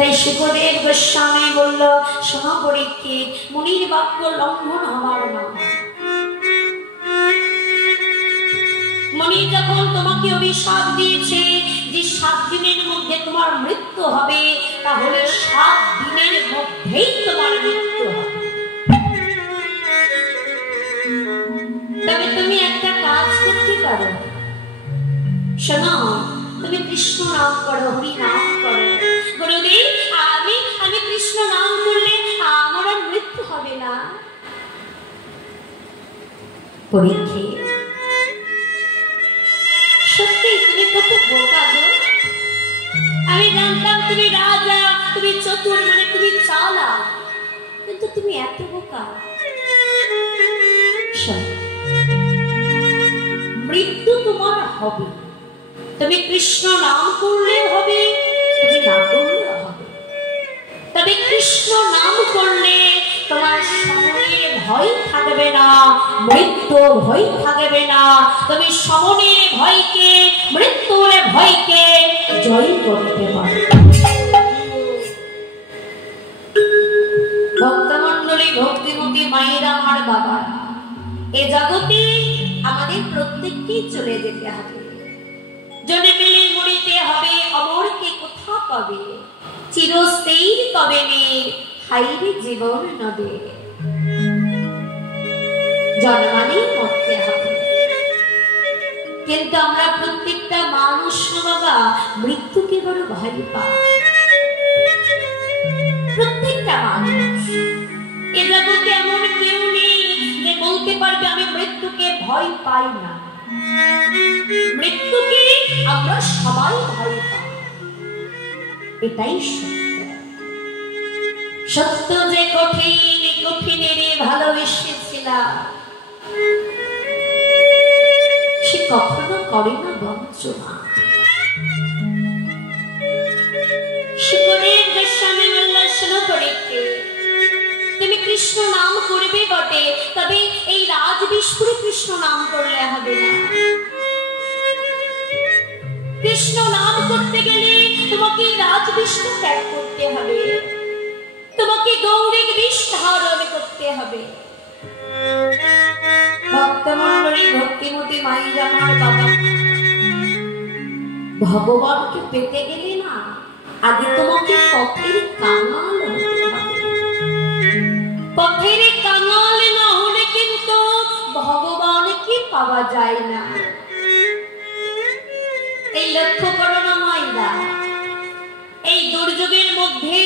তাই সুখদেব গোস্বামী বলল, শোনো পরীক্ষিত, মুনির বাক্য লঙ্ঘন হবার না। মুনি যখন তোমাকে অভিশাপ দিয়েছে যে 7 দিনের মধ্যে তোমার মৃত্যু হবে, তাহলে 7 দিনের মধ্যেই তোমার মৃত্যু হবে। তবে তুমি একটা কাজ করতে পারো, শোনো, তুমি কৃষ্ণ নাম করো, হরি নাম করো। গুরুদেব, আমি কৃষ্ণ নাম করলে আমার আর মৃত্যু হবে না। পরীক্ষিত, সত্যি তুমি কত বোকা গো। আমি জানতাম তুমি রাজা, তুমি চতুর, মানে তুমি চালাক, কিন্তু তুমি এত বোকা। মৃত্যু তোমার হবে, তুমি কৃষ্ণ নাম করলে হবে, তুমি না করলে হবে। তবে কৃষ্ণ নাম করলে তোমার সমনের ভয় থাকবে না, মৃত্যুর ভয় থাকবে না। তুমি সমনের ভয়কে, মৃত্যুর ভয়কে জয় করতে পারবে। ভক্তমণ্ডলী, ভক্তিমতী মায়েরা, আমার বাবা, এ জগতে আমাদের প্রত্যেককেই চলে যেতে হবে। জন্মে মরিতে হবে, অমরকে কোথা পাবে, চিরস্থির তবে নে, হাইরে জীবন নদে। জন্মানেই মরতে হবে, কিন্তু আমরা প্রত্যেকটা মানুষ বাবা মৃত্যুকে বড় ভয় পাই। প্রত্যেকটা মানুষ, এ জগতে এমন কেউ নেই যে বলতে পারবে আমি মৃত্যুকে ভয় পাই না। মৃত্যুকে আমরা সবাই ভয় পাই, এটাই সত্য। সত্য যে কঠিন, কঠিনেরই ভালোবেসেছিলাম, সে কখনো করে না বঞ্চনা। সুখদেব গোস্বামী বলল, শোনো পরীক্ষিত, তুমি কৃষ্ণ নাম করবে বটে, তবে এই রাজবিষ্ণুর কৃষ্ণ নাম করলে হবে না। কৃষ্ণ নাম করতে গেলে তোমাকে রাজবিষ্ণু ত্যাগ করতে হবে, তোমাকে গৌরিক বিষ ধারণ করতে হবে। ভক্তমণ্ডলী, ভক্তিমতী মায়েরা, আমার বাবা, ভগবানকে পেতে গেলে না আগে তোমাকে পথের কাঙাল হতে হবে। পথের কাঙাল না হলে কিন্তু ভগবানকে পাওয়া যায় না। এই লক্ষ্য করো না মায়েরা, এই দুর্যোগের মধ্যে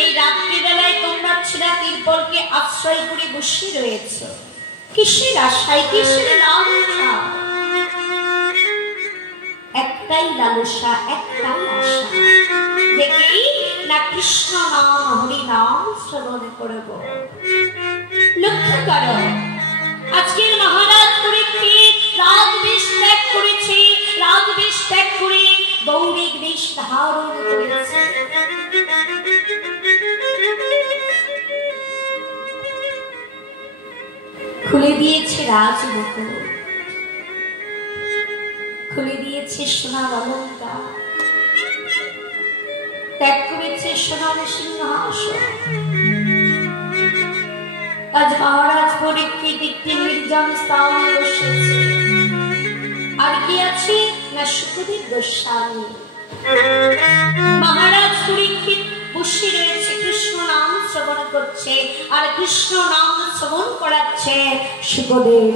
এই রাত্রিবেলায় তোমরা ছেঁড়া তিরপলকে আশ্রয় করে বসে রয়েছ। কিসের আশায়, কিসের লালসা? একটাই লালসা, একটাই আশা, দেখেই না কৃষ্ণ নাম, হরি নাম শ্রবণ করব। লক্ষ্য করো, আজকের মহারাজ পরীক্ষিত রাজবেশ ত্যাগ করেছে, রাজবেশ ত্যাগ করে গৌরিক বেশ ধারণ করেছে। খুলে দিয়েছে রাজমুকুট, খুলে দিয়েছে সোনার অলঙ্কার, ত্যাগ করেছে সোনার সিংহাসন। আজ মহারাজ পরীক্ষিত একটি নির্জন স্থানে বসেছে, আর কি আছে না সুখদেব গোস্বামী। মহারাজ পরীক্ষিত বসে রয়েছে, কৃষ্ণ নাম শ্রবণ করছে, আর কৃষ্ণ নাম শ্রবণ করাচ্ছে সুখদেব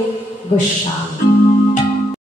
গোস্বামী।